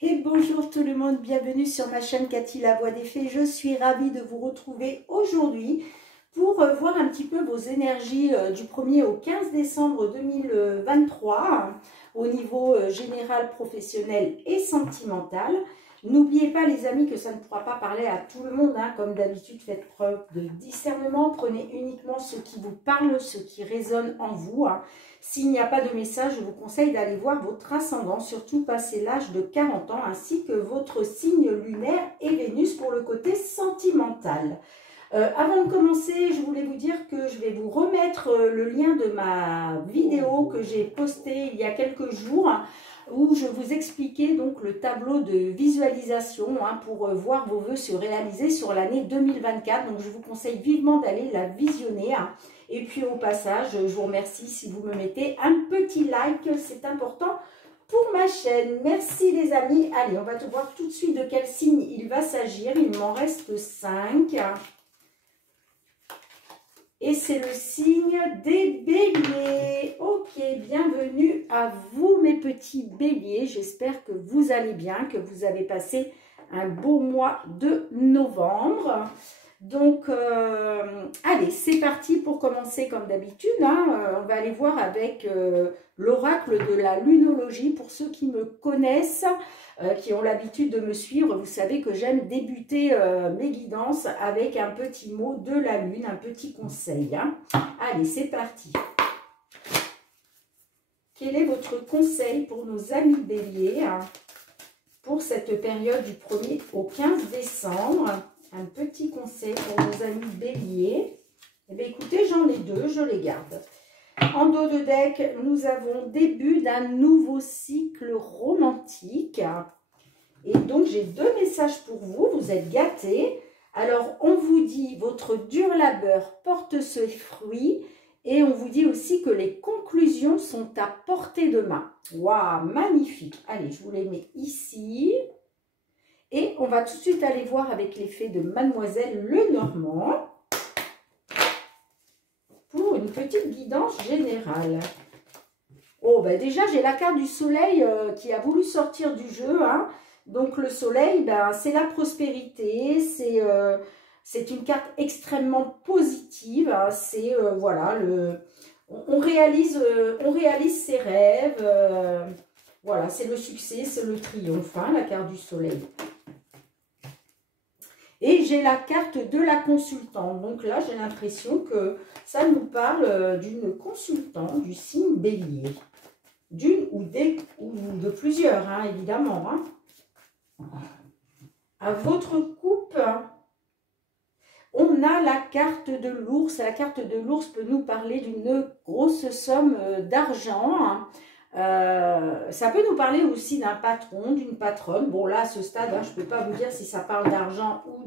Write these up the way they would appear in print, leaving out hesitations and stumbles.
Et bonjour tout le monde, bienvenue sur ma chaîne Cathy la Voix des Fées. Je suis ravie de vous retrouver aujourd'hui pour voir un petit peu vos énergies du 1er au 15 décembre 2023 au niveau général, professionnel et sentimental. N'oubliez pas les amis que ça ne pourra pas parler à tout le monde, hein. Comme d'habitude, faites preuve de discernement, prenez uniquement ce qui vous parle, ce qui résonne en vous, hein. S'il n'y a pas de message, je vous conseille d'aller voir votre ascendant, surtout passé l'âge de 40 ans, ainsi que votre signe lunaire et Vénus pour le côté sentimental. Avant de commencer, je voulais vous dire que je vais vous remettre le lien de ma vidéo que j'ai postée il y a quelques jours, où je vous expliquais donc le tableau de visualisation pour voir vos vœux se réaliser sur l'année 2024. Donc je vous conseille vivement d'aller la visionner. Et puis au passage, je vous remercie si vous me mettez un petit like, c'est important pour ma chaîne. Merci les amis. Allez, on va te voir tout de suite de quel signe il va s'agir. Il m'en reste 5. Et c'est le signe des béliers. Ok, bienvenue à vous mes petits béliers. J'espère que vous allez bien, que vous avez passé un beau mois de novembre. Donc, allez, c'est parti pour commencer comme d'habitude. On va aller voir avec l'oracle de la lunologie. Pour ceux qui me connaissent, qui ont l'habitude de me suivre, vous savez que j'aime débuter mes guidances avec un petit mot de la lune, un petit conseil. Allez, c'est parti. Quel est votre conseil pour nos amis béliers pour cette période du 1er au 15 décembre? Un petit conseil pour nos amis béliers. Eh bien, écoutez, j'en ai 2, je les garde. En dos de deck, nous avons début d'un nouveau cycle romantique. Et donc, j'ai 2 messages pour vous. Vous êtes gâtés. Alors, on vous dit, votre dur labeur porte ses fruits. Et on vous dit aussi que les conclusions sont à portée de main. Waouh, magnifique. Allez, je vous les mets ici. Et on va tout de suite aller voir avec l'effet de Mademoiselle Lenormand pour une petite guidance générale. Oh, ben déjà, j'ai la carte du soleil qui a voulu sortir du jeu. Donc, le soleil, ben, c'est la prospérité, c'est une carte extrêmement positive. C'est, voilà, on réalise ses rêves. Voilà, c'est le succès, c'est le triomphe, la carte du soleil. Et j'ai la carte de la consultante. Donc là, j'ai l'impression que ça nous parle d'une consultante du signe bélier. D'une ou de plusieurs, évidemment. À votre coupe, on a la carte de l'ours. La carte de l'ours peut nous parler d'une grosse somme d'argent. Ça peut nous parler aussi d'un patron, d'une patronne. Bon, là, à ce stade, je ne peux pas vous dire si ça parle d'argent ou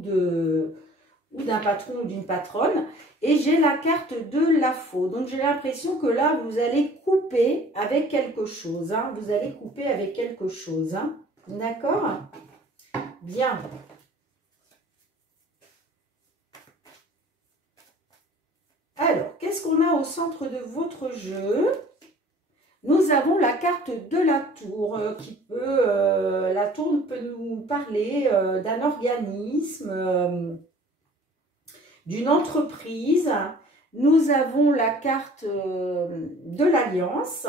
d'un patron ou d'une patronne. Et j'ai la carte de la faux. Donc, j'ai l'impression que là, vous allez couper avec quelque chose. Vous allez couper avec quelque chose. D'accord? Bien. Alors, qu'est-ce qu'on a au centre de votre jeu ? Nous avons la carte de la tour la tour peut nous parler d'un organisme, d'une entreprise. Nous avons la carte de l'alliance.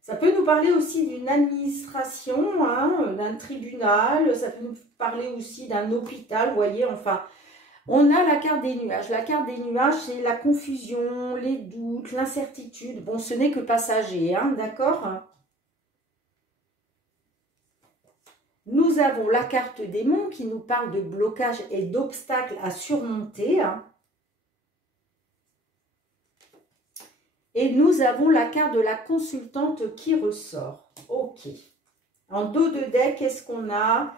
Ça peut nous parler aussi d'une administration, d'un tribunal. Ça peut nous parler aussi d'un hôpital, vous voyez, enfin... On a la carte des nuages. La carte des nuages, c'est la confusion, les doutes, l'incertitude. Bon, ce n'est que passager, d'accord? Nous avons la carte des monts qui nous parle de blocage et d'obstacles à surmonter. Et nous avons la carte de la consultante qui ressort. Ok. En dos de deck, qu'est-ce qu'on a ?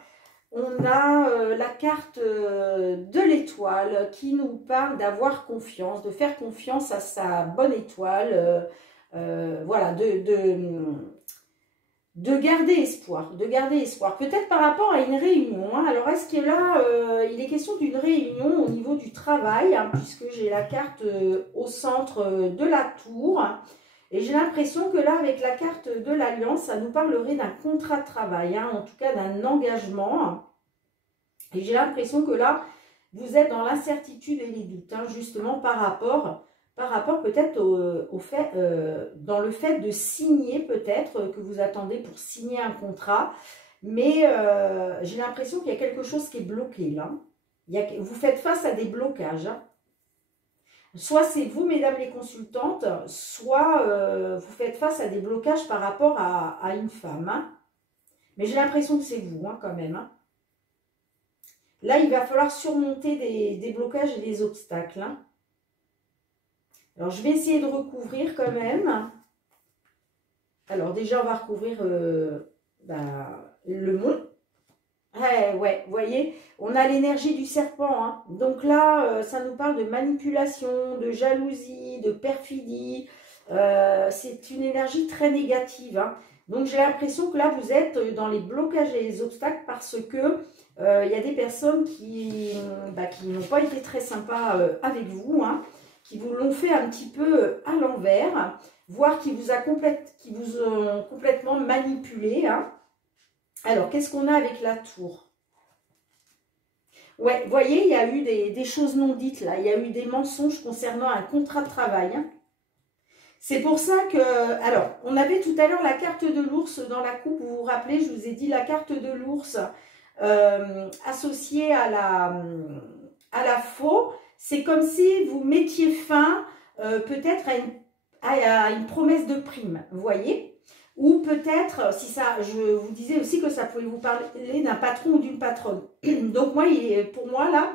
On a la carte de l'étoile qui nous parle d'avoir confiance, de faire confiance à sa bonne étoile, voilà, de garder espoir, peut-être par rapport à une réunion. Alors, est-ce que là, il est question d'une réunion au niveau du travail, puisque j'ai la carte au centre de la tour. Et j'ai l'impression que là, avec la carte de l'Alliance, ça nous parlerait d'un contrat de travail, hein, en tout cas d'un engagement. Et j'ai l'impression que là, vous êtes dans l'incertitude et les doutes, hein, justement par rapport peut-être au fait, dans le fait de signer peut-être, que vous attendez pour signer un contrat. Mais j'ai l'impression qu'il y a quelque chose qui est bloqué là. Vous faites face à des blocages. Hein. Soit c'est vous, mesdames les consultantes, soit vous faites face à des blocages par rapport à une femme. Hein. Mais j'ai l'impression que c'est vous, hein, quand même. Hein. Là, il va falloir surmonter des blocages et des obstacles. Hein. Alors, je vais essayer de recouvrir quand même. Alors, déjà, on va recouvrir le monde. Ouais, vous voyez, on a l'énergie du serpent. Hein. Donc là, ça nous parle de manipulation, de jalousie, de perfidie. C'est une énergie très négative. Hein. Donc, j'ai l'impression que là, vous êtes dans les blocages et les obstacles parce que il y a des personnes qui n'ont pas été très sympas avec vous, hein, qui vous l'ont fait un petit peu à l'envers, voire qui vous ont complètement manipulé. Hein. Alors, qu'est-ce qu'on a avec la tour? Ouais, vous voyez, il y a eu des choses non dites là. Il y a eu des mensonges concernant un contrat de travail. Hein. C'est pour ça que... Alors, on avait tout à l'heure la carte de l'ours dans la coupe. Vous vous rappelez, je vous ai dit la carte de l'ours associée à la faux. C'est comme si vous mettiez fin peut-être à une promesse de prime, vous voyez? Ou peut-être, si ça, je vous disais aussi que ça pouvait vous parler d'un patron ou d'une patronne. Donc moi, pour moi là,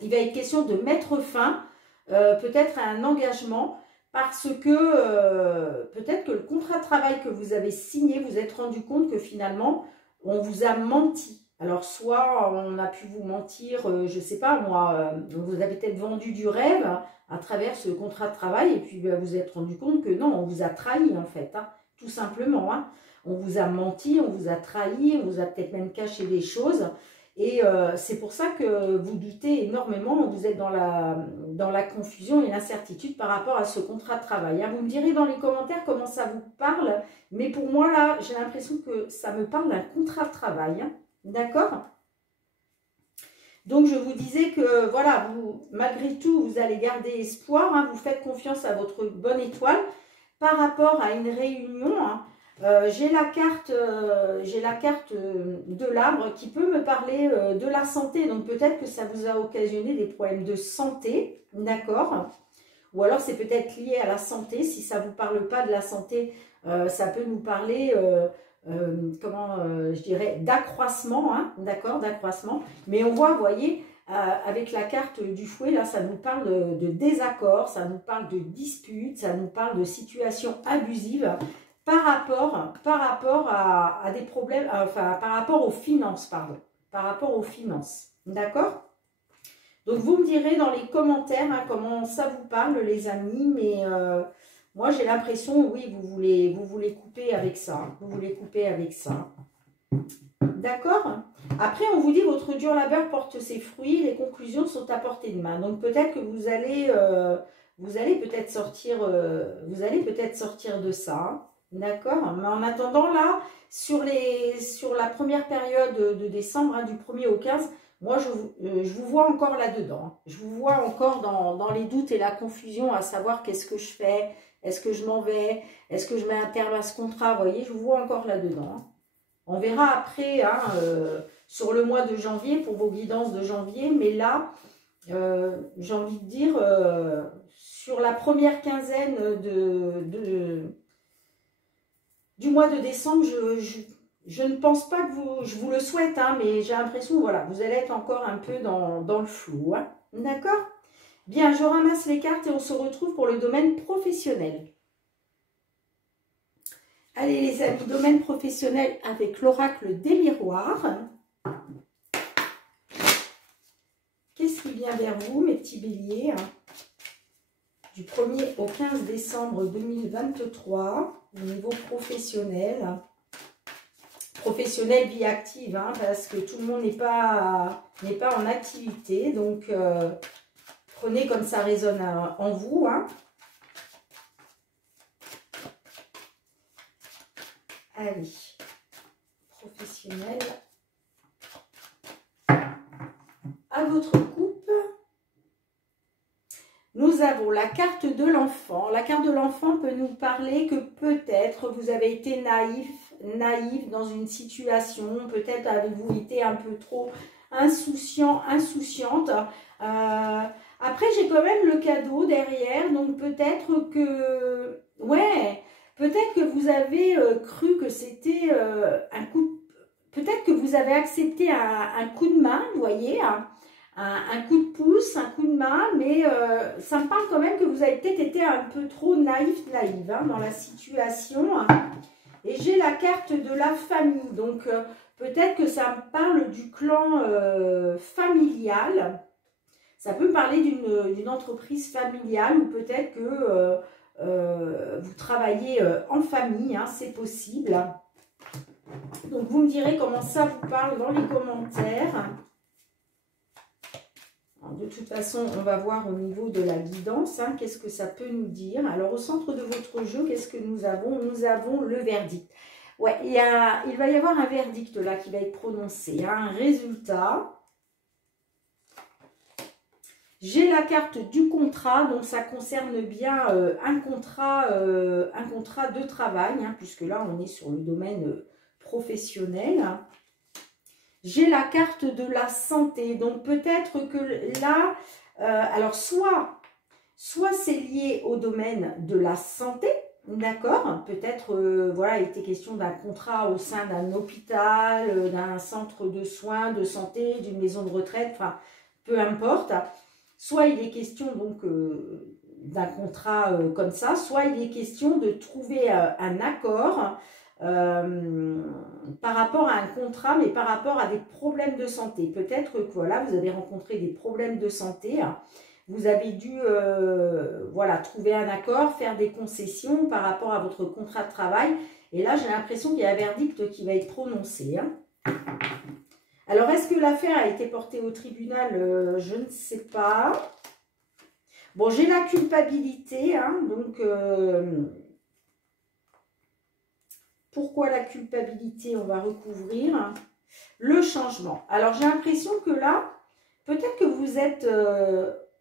il va être question de mettre fin peut-être à un engagement parce que peut-être que le contrat de travail que vous avez signé, vous êtes rendu compte que finalement, on vous a menti. Alors soit on a pu vous mentir, je ne sais pas moi, vous avez peut-être vendu du rêve à travers ce contrat de travail et puis vous vous êtes rendu compte que non, on vous a trahi en fait. Hein. Tout simplement, hein. On vous a menti, on vous a trahi, on vous a peut-être même caché des choses. Et c'est pour ça que vous doutez énormément, vous êtes dans la confusion et l'incertitude par rapport à ce contrat de travail. Hein. Vous me direz dans les commentaires comment ça vous parle, mais pour moi, là, j'ai l'impression que ça me parle d'un contrat de travail. Hein. D'accord ? Donc, je vous disais que, voilà, malgré tout, vous allez garder espoir, hein, vous faites confiance à votre bonne étoile. Par rapport à une réunion, hein, j'ai la carte de l'arbre qui peut me parler de la santé. Donc peut-être que ça vous a occasionné des problèmes de santé, d'accord? Ou alors c'est peut-être lié à la santé. Si ça ne vous parle pas de la santé, ça peut nous parler, je dirais, d'accroissement, hein, d'accord, d'accroissement. Mais on voit, vous voyez, avec la carte du fouet, là, ça nous parle de désaccord, ça nous parle de dispute, ça nous parle de situations abusives par rapport à des problèmes, enfin, par rapport aux finances, pardon, par rapport aux finances, d'accord? Donc, vous me direz dans les commentaires hein, comment ça vous parle, les amis, mais moi, j'ai l'impression, oui, vous voulez couper avec ça, vous voulez couper avec ça. D'accord? Après, on vous dit votre dur labeur porte ses fruits, les conclusions sont à portée de main. Donc peut-être que vous allez peut-être sortir de ça. Hein. D'accord? Mais en attendant, là, sur la première période de décembre, hein, du 1er au 15, moi, je vous vois encore là-dedans. Hein. Je vous vois encore dans les doutes et la confusion à savoir qu'est-ce que je fais, est-ce que je m'en vais, est-ce que je mets un terme à ce contrat, vous voyez, je vous vois encore là-dedans. Hein. On verra après, hein, sur le mois de janvier, pour vos guidances de janvier. Mais là, j'ai envie de dire, sur la première quinzaine du mois de décembre, je ne pense pas que je vous le souhaite, hein, mais j'ai l'impression, voilà, vous allez être encore un peu dans le flou. Hein, d'accord? Bien, je ramasse les cartes et on se retrouve pour le domaine professionnel. Allez les amis, domaine professionnel avec l'oracle des miroirs. Qu'est-ce qui vient vers vous, mes petits béliers, hein, du 1er au 15 décembre 2023, au niveau professionnel. Professionnel, vie active, hein, parce que tout le monde n'est pas en activité. Donc, prenez comme ça résonne en vous. Hein. Allez, professionnel. À votre coupe, nous avons la carte de l'enfant. La carte de l'enfant peut nous parler que peut-être vous avez été naïf dans une situation. Peut-être avez-vous été un peu trop insouciant, insouciante. Après, j'ai quand même le cadeau derrière. Donc, peut-être que... Ouais, peut-être que vous avez cru que c'était un coup... Peut-être que vous avez accepté un coup de main, vous voyez, un coup de pouce, un coup de main, mais ça me parle quand même que vous avez peut-être été un peu trop naïve hein, dans la situation. Et j'ai la carte de la famille, donc peut-être que ça me parle du clan familial. Ça peut me parler d'une entreprise familiale ou peut-être que vous travaillez en famille, hein, c'est possible. Donc vous me direz comment ça vous parle dans les commentaires. De toute façon, on va voir au niveau de la guidance, hein, qu'est-ce que ça peut nous dire. Alors, au centre de votre jeu, qu'est-ce que nous avons? Nous avons le verdict. Ouais, il va y avoir un verdict là qui va être prononcé, hein, un résultat. J'ai la carte du contrat, donc ça concerne bien un contrat de travail, hein, puisque là, on est sur le domaine professionnel. J'ai la carte de la santé, donc peut-être que là, alors soit c'est lié au domaine de la santé, d'accord, peut-être, voilà, il était question d'un contrat au sein d'un hôpital, d'un centre de soins, de santé, d'une maison de retraite, enfin, peu importe. Soit il est question donc d'un contrat comme ça, soit il est question de trouver un accord par rapport à un contrat, mais par rapport à des problèmes de santé. Peut-être que voilà, vous avez rencontré des problèmes de santé, hein. Vous avez dû voilà, trouver un accord, faire des concessions par rapport à votre contrat de travail. Et là, j'ai l'impression qu'il y a un verdict qui va être prononcé, hein. Alors, est-ce que l'affaire a été portée au tribunal? Je ne sais pas. Bon, j'ai la culpabilité, hein, donc... pourquoi la culpabilité? On va recouvrir le changement. Alors, j'ai l'impression que là, peut-être que vous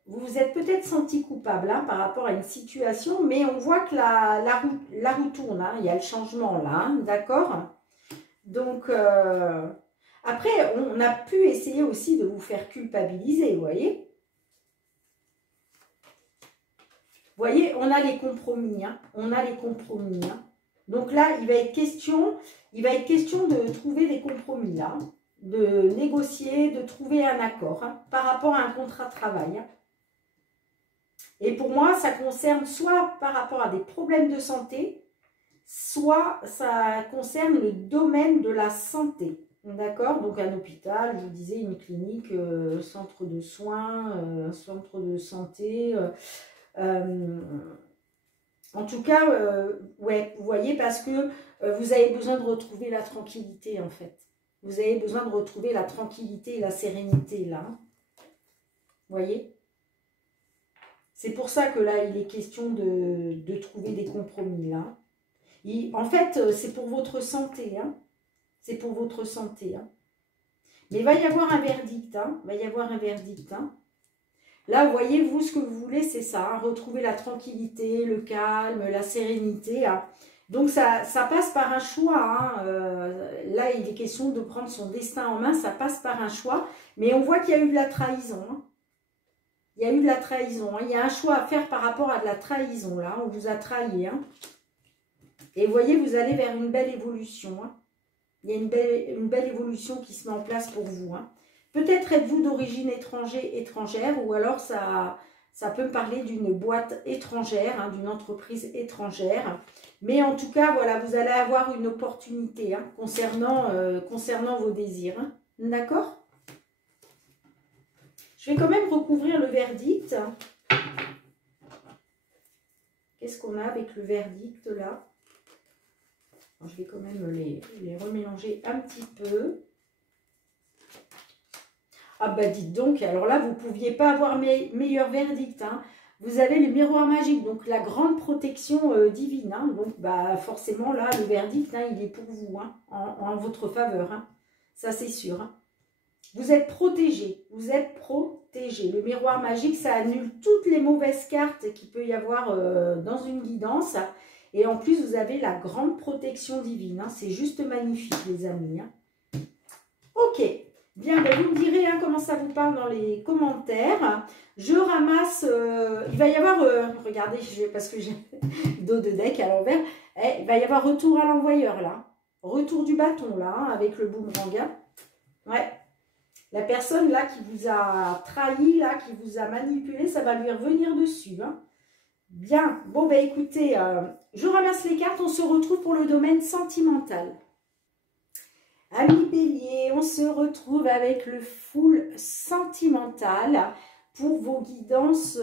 vous êtes peut-être senti coupable, hein, par rapport à une situation, mais on voit que la roue tourne, hein, il y a le changement là, hein, d'accord? Donc, après, on a pu essayer aussi de vous faire culpabiliser, vous voyez? Vous voyez, on a les compromis, hein, on a les compromis, hein. Donc là, il va être question de trouver des compromis là, de négocier, de trouver un accord, hein, par rapport à un contrat de travail, hein. Et pour moi, ça concerne soit par rapport à des problèmes de santé, soit ça concerne le domaine de la santé. D'accord? Donc un hôpital, je vous disais, une clinique, centre de soins, un centre de santé. En tout cas, ouais, vous voyez, parce que vous avez besoin de retrouver la tranquillité, en fait. Vous avez besoin de retrouver la tranquillité et la sérénité, là. Vous voyez? C'est pour ça que là, il est question de trouver des compromis, là. En fait, c'est pour votre santé, hein. C'est pour votre santé, hein. Mais il va y avoir un verdict, hein. Il va y avoir un verdict, hein. Là, vous voyez, vous, ce que vous voulez, c'est ça, hein, retrouver la tranquillité, le calme, la sérénité, hein. Donc, ça passe par un choix, hein. Là, il est question de prendre son destin en main, ça passe par un choix. Mais on voit qu'il y a eu de la trahison, hein. Il y a eu de la trahison, hein. Il y a un choix à faire par rapport à de la trahison, là. On vous a trahi, hein. Et vous voyez, vous allez vers une belle évolution, hein. Il y a une belle évolution qui se met en place pour vous, hein. Peut-être êtes-vous d'origine étrangère, ou alors ça peut me parler d'une boîte étrangère, hein, d'une entreprise étrangère. Mais en tout cas, voilà, vous allez avoir une opportunité, hein, concernant vos désirs, hein. D'accord? Je vais quand même recouvrir le verdict. Qu'est-ce qu'on a avec le verdict là? Alors, je vais quand même les remélanger un petit peu. Ah bah dites donc, alors là, vous ne pouviez pas avoir meilleur verdict, hein. vous avez le miroir magique, donc la grande protection divine. Hein. Donc, bah, forcément, là, le verdict, hein, il est pour vous, hein, en votre faveur. Hein. Ça, c'est sûr. Hein. Vous êtes protégé. Vous êtes protégé. Le miroir magique, ça annule toutes les mauvaises cartes qu'il peut y avoir dans une guidance. Et en plus, vous avez la grande protection divine. Hein. C'est juste magnifique, les amis. Hein. Ok. Bien, ben vous me direz hein, comment ça vous parle dans les commentaires. Je ramasse, il va y avoir, regardez, parce que j'ai dos de deck à l'envers, il va y avoir retour à l'envoyeur là. Retour du bâton là, hein, avec le boomerang. Hein. Ouais. La personne là qui vous a trahi, là, qui vous a manipulé, ça va lui revenir dessus. Hein. Bien, bon ben écoutez, je ramasse les cartes, on se retrouve pour le domaine sentimental. Amis Bélier, on se retrouve avec le full sentimental pour vos guidances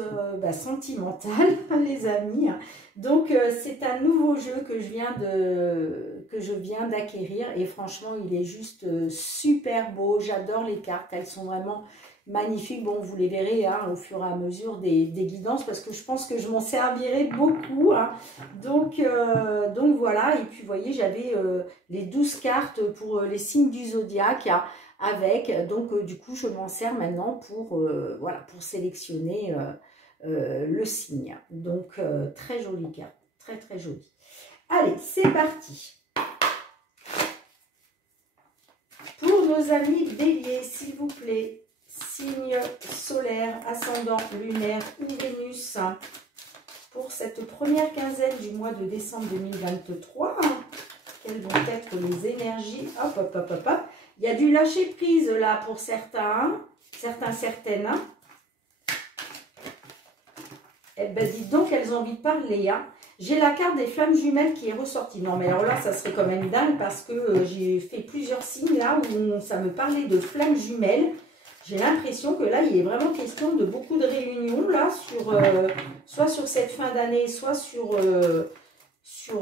sentimentales, les amis. Donc, c'est un nouveau jeu que je viens d'acquérir et franchement, il est juste super beau. J'adore les cartes, elles sont vraiment magnifiques. Bon, vous les verrez hein, au fur et à mesure des guidances parce que je pense que je m'en servirai beaucoup. Hein. Donc voilà, et puis vous voyez, j'avais les 12 cartes pour les signes du zodiaque avec. Donc du coup, je m'en sers maintenant pour, voilà, pour sélectionner le signe. Donc très jolie carte, très très jolie. Allez, c'est parti. Pour nos amis béliers, s'il vous plaît, signe solaire, ascendant, lunaire ou Vénus, pour cette première quinzaine du mois de décembre 2023, quelles vont être les énergies? Hop, hop, hop, hop, hop. Il y a du lâcher prise là pour certains, certaines. Eh ben, dites donc, elles ont envie de parler. Hein. J'ai la carte des flammes jumelles qui est ressortie. Non, mais alors là, ça serait quand même dingue parce que j'ai fait plusieurs signes là où ça me parlait de flammes jumelles. J'ai l'impression que là, il est vraiment question de beaucoup de réunions là, soit sur cette fin d'année, soit sur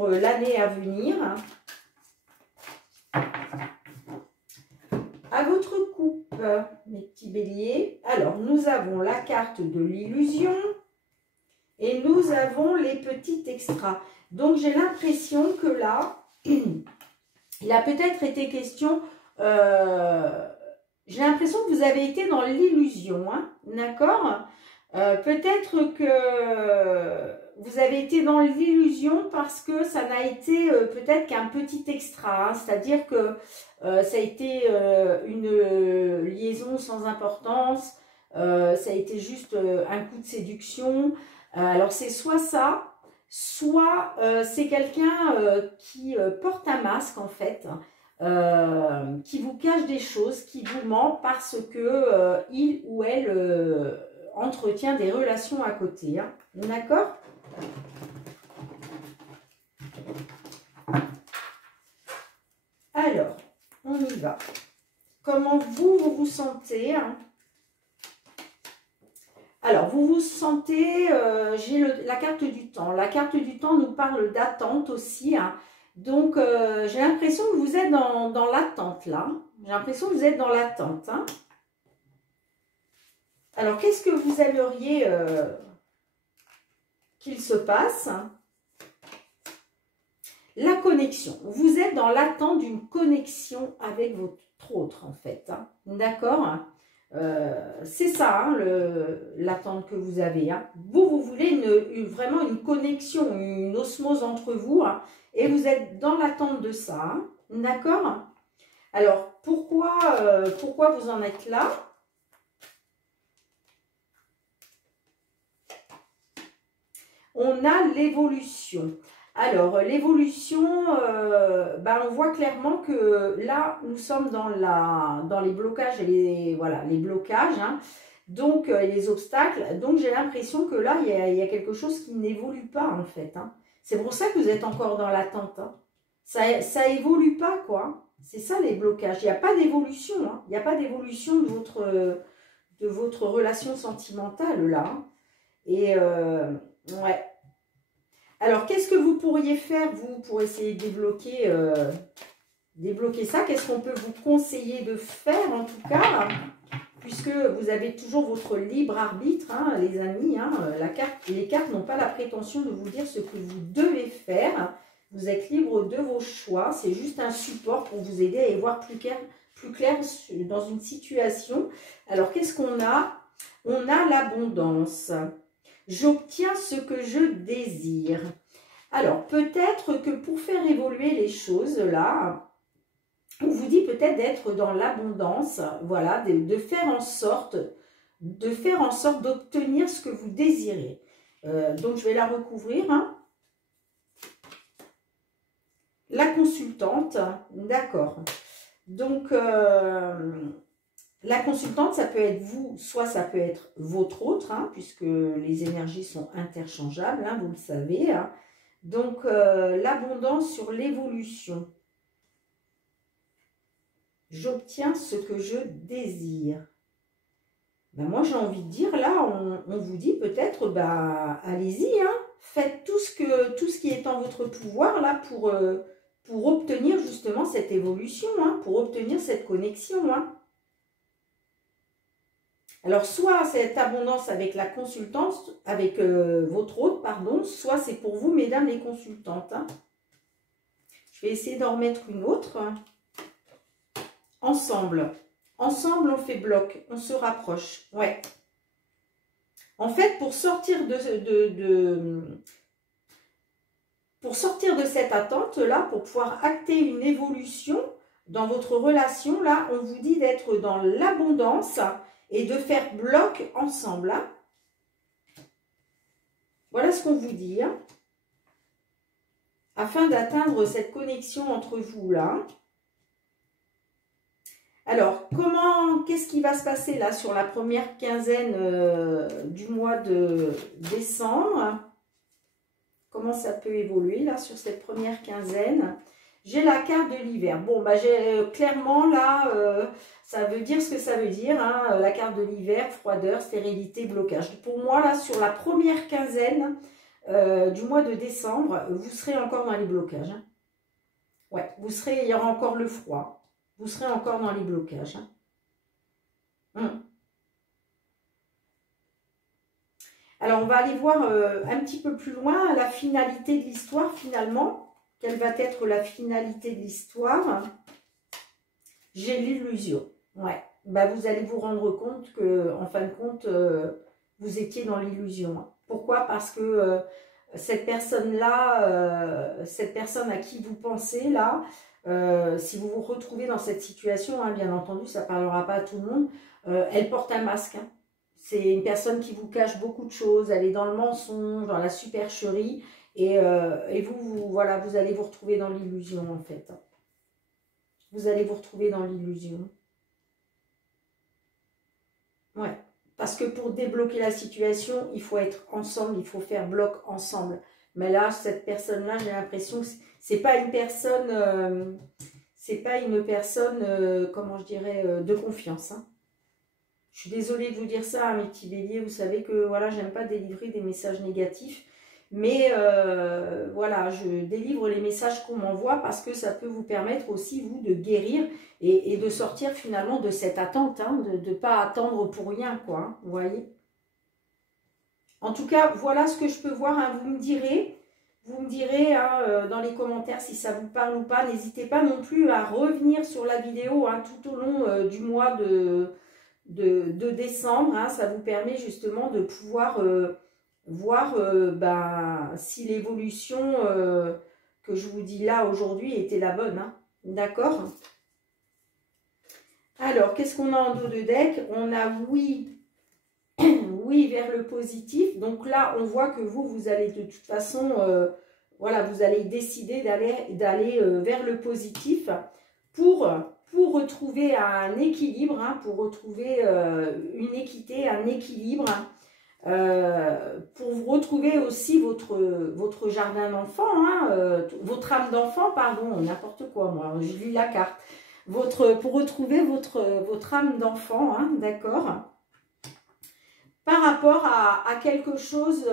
l'année à venir. À votre coupe, mes petits béliers. Alors, nous avons la carte de l'illusion. Et nous avons les petits extras. Donc, j'ai l'impression que là, il a peut-être été question... j'ai l'impression que vous avez été dans l'illusion. Hein, d'accord peut-être que vous avez été dans l'illusion parce que ça n'a été peut-être qu'un petit extra. Hein, c'est-à-dire que ça a été une liaison sans importance. Ça a été juste un coup de séduction. Alors, c'est soit ça, soit c'est quelqu'un qui porte un masque, en fait, qui vous cache des choses, qui vous ment parce que il ou elle entretient des relations à côté. Hein. D'accord ? Alors, on y va. Comment vous vous sentez hein? Alors, vous vous sentez, j'ai la carte du temps. La carte du temps nous parle d'attente aussi. Hein. Donc, j'ai l'impression que vous êtes dans l'attente là. J'ai l'impression que vous êtes dans l'attente. Hein. Alors, qu'est-ce que vous aimeriez qu'il se passe? La connexion. Vous êtes dans l'attente d'une connexion avec votre autre en fait. Hein. D'accord? C'est ça, hein, l'attente que vous avez. Hein. Vous voulez vraiment une connexion, une osmose entre vous. Hein, et vous êtes dans l'attente de ça. Hein, d'accord? Alors, pourquoi vous en êtes là? On a l'évolution. Alors, l'évolution, on voit clairement que là, nous sommes dans les blocages et les blocages, hein, donc les obstacles. Donc, j'ai l'impression que là, il y a quelque chose qui n'évolue pas, en fait. Hein. C'est pour ça que vous êtes encore dans l'attente. Hein. Ça évolue pas, quoi. C'est ça, les blocages. Il n'y a pas d'évolution. Hein. Il n'y a pas d'évolution de votre relation sentimentale, là. Hein. Et, ouais. Alors, qu'est-ce que vous pourriez faire, vous, pour essayer de débloquer ça? Qu'est-ce qu'on peut vous conseiller de faire, en tout cas? puisque vous avez toujours votre libre arbitre, hein, les amis. Hein, les cartes n'ont pas la prétention de vous dire ce que vous devez faire. Vous êtes libre de vos choix. C'est juste un support pour vous aider à y voir plus clair dans une situation. Alors, qu'est-ce qu'on a? On a l'abondance. J'obtiens ce que je désire. Alors, peut-être que pour faire évoluer les choses, là, on vous dit peut-être d'être dans l'abondance, voilà, de faire en sorte d'obtenir ce que vous désirez. Donc, je vais la recouvrir. Hein. La consultante, d'accord. Donc, la consultante, ça peut être vous, soit ça peut être votre autre, hein, puisque les énergies sont interchangeables, hein, vous le savez. Hein. Donc, l'abondance sur l'évolution. J'obtiens ce que je désire. Ben moi, j'ai envie de dire, là, on vous dit peut-être, bah, allez-y, hein, faites tout ce qui est en votre pouvoir, là, pour obtenir justement cette évolution, hein, pour obtenir cette connexion. Hein. Alors, soit cette abondance avec la consultante, avec votre hôte, pardon, soit c'est pour vous, mesdames les consultantes. Hein. Je vais essayer d'en remettre une autre. Ensemble. Ensemble, on fait bloc, on se rapproche. Ouais. En fait, pour sortir de cette attente-là, pour pouvoir acter une évolution dans votre relation, là, on vous dit d'être dans l'abondance et de faire bloc ensemble. Hein. Voilà ce qu'on vous dit. Hein. Afin d'atteindre cette connexion entre vous, là. Alors, qu'est-ce qui va se passer là sur la première quinzaine du mois de décembre? Comment ça peut évoluer là sur cette première quinzaine? J'ai la carte de l'hiver. Bon, bah j'ai clairement là, ça veut dire ce que ça veut dire. Hein, la carte de l'hiver, froideur, stérilité, blocage. Pour moi, là, sur la première quinzaine du mois de décembre, vous serez encore dans les blocages. Hein. Ouais, il y aura encore le froid. Vous serez encore dans les blocages. Hein. Alors, on va aller voir un petit peu plus loin la finalité de l'histoire, finalement. Quelle va être la finalité de l'histoire? J'ai l'illusion. Ouais. Bah, vous allez vous rendre compte que, en fin de compte, vous étiez dans l'illusion. Pourquoi? Parce que cette personne-là, cette personne à qui vous pensez, là, si vous vous retrouvez dans cette situation, hein, bien entendu, ça ne parlera pas à tout le monde, elle porte un masque. Hein. C'est une personne qui vous cache beaucoup de choses, elle est dans le mensonge, dans la supercherie, et voilà, vous allez vous retrouver dans l'illusion, en fait. Vous allez vous retrouver dans l'illusion. Ouais, parce que pour débloquer la situation, il faut être ensemble, il faut faire bloc ensemble. Mais là, cette personne-là, j'ai l'impression que c'est pas une personne, comment je dirais, de confiance. Hein. Je suis désolée de vous dire ça, hein, mes petits béliers. Vous savez que voilà, j'aime pas délivrer des messages négatifs. Mais voilà, je délivre les messages qu'on m'envoie parce que ça peut vous permettre aussi, vous, de guérir et de sortir finalement de cette attente, hein, de ne pas attendre pour rien, quoi. Hein, vous voyez? En tout cas, voilà ce que je peux voir. Hein, vous me direz hein, dans les commentaires si ça vous parle ou pas. N'hésitez pas non plus à revenir sur la vidéo hein, tout au long du mois de décembre. Hein, ça vous permet justement de pouvoir voir si l'évolution que je vous dis là aujourd'hui était la bonne. Hein, d'accord? Alors, qu'est-ce qu'on a en dos de deck? On a oui. Oui, vers le positif. Donc là, on voit que vous allez de toute façon, voilà, vous allez décider d'aller vers le positif pour retrouver un équilibre, hein, pour retrouver une équité, un équilibre, pour retrouver aussi votre jardin d'enfant, hein, votre âme d'enfant, pardon, n'importe quoi, moi, je lis la carte. Pour retrouver votre âme d'enfant, hein, d'accord ? Par rapport à quelque chose,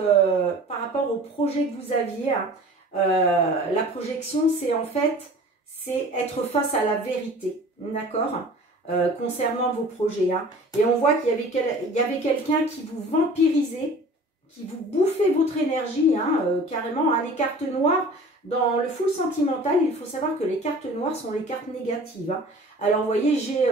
par rapport au projet que vous aviez, hein, la projection, c'est en fait, c'est être face à la vérité, d'accord? concernant vos projets. Hein. Et on voit qu'il y avait quelqu'un qui vous vampirisait, qui vous bouffait votre énergie, hein, carrément. Hein. Les cartes noires, dans le full sentimental, il faut savoir que les cartes noires sont les cartes négatives. Hein. Alors, vous voyez, j'ai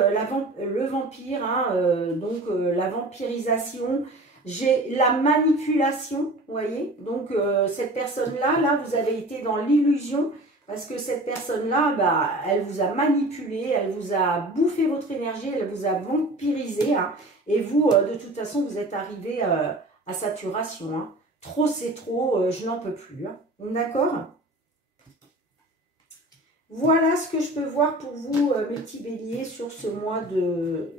le vampire, hein, donc la vampirisation. J'ai la manipulation, vous voyez. Donc, cette personne-là, là, vous avez été dans l'illusion parce que cette personne-là, bah, elle vous a manipulé, elle vous a bouffé votre énergie, elle vous a vampirisé. Hein, et vous, de toute façon, vous êtes arrivé à saturation. Hein. Trop, c'est trop, je n'en peux plus. Hein. D'accord ? Voilà ce que je peux voir pour vous, mes petits béliers, sur ce mois de...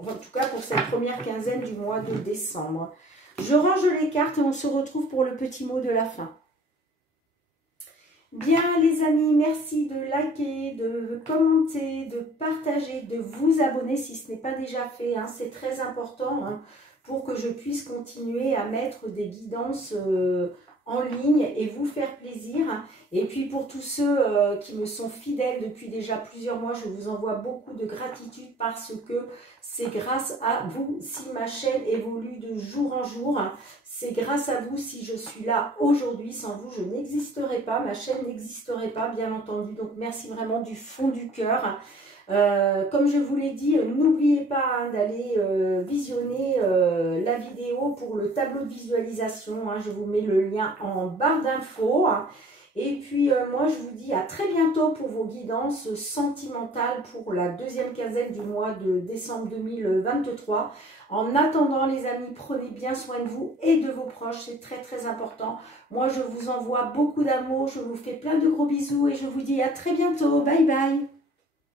En tout cas, pour cette première quinzaine du mois de décembre. Je range les cartes et on se retrouve pour le petit mot de la fin. Bien, les amis, merci de liker, de commenter, de partager, de vous abonner si ce n'est pas déjà fait. Hein, c'est très important hein, pour que je puisse continuer à mettre des guidances en ligne et vous faire plaisir. Et puis pour tous ceux qui me sont fidèles depuis déjà plusieurs mois, je vous envoie beaucoup de gratitude parce que c'est grâce à vous si ma chaîne évolue de jour en jour. C'est grâce à vous si je suis là aujourd'hui. Sans vous, je n'existerais pas, ma chaîne n'existerait pas, bien entendu. Donc merci vraiment du fond du cœur. Comme je vous l'ai dit, n'oubliez pas hein, d'aller visionner la vidéo pour le tableau de visualisation. Hein, je vous mets le lien en barre d'infos. Hein. Et puis moi je vous dis à très bientôt pour vos guidances sentimentales pour la deuxième quinzaine du mois de décembre 2023. En attendant les amis, prenez bien soin de vous et de vos proches, c'est très très important. Moi je vous envoie beaucoup d'amour, je vous fais plein de gros bisous et je vous dis à très bientôt. Bye bye.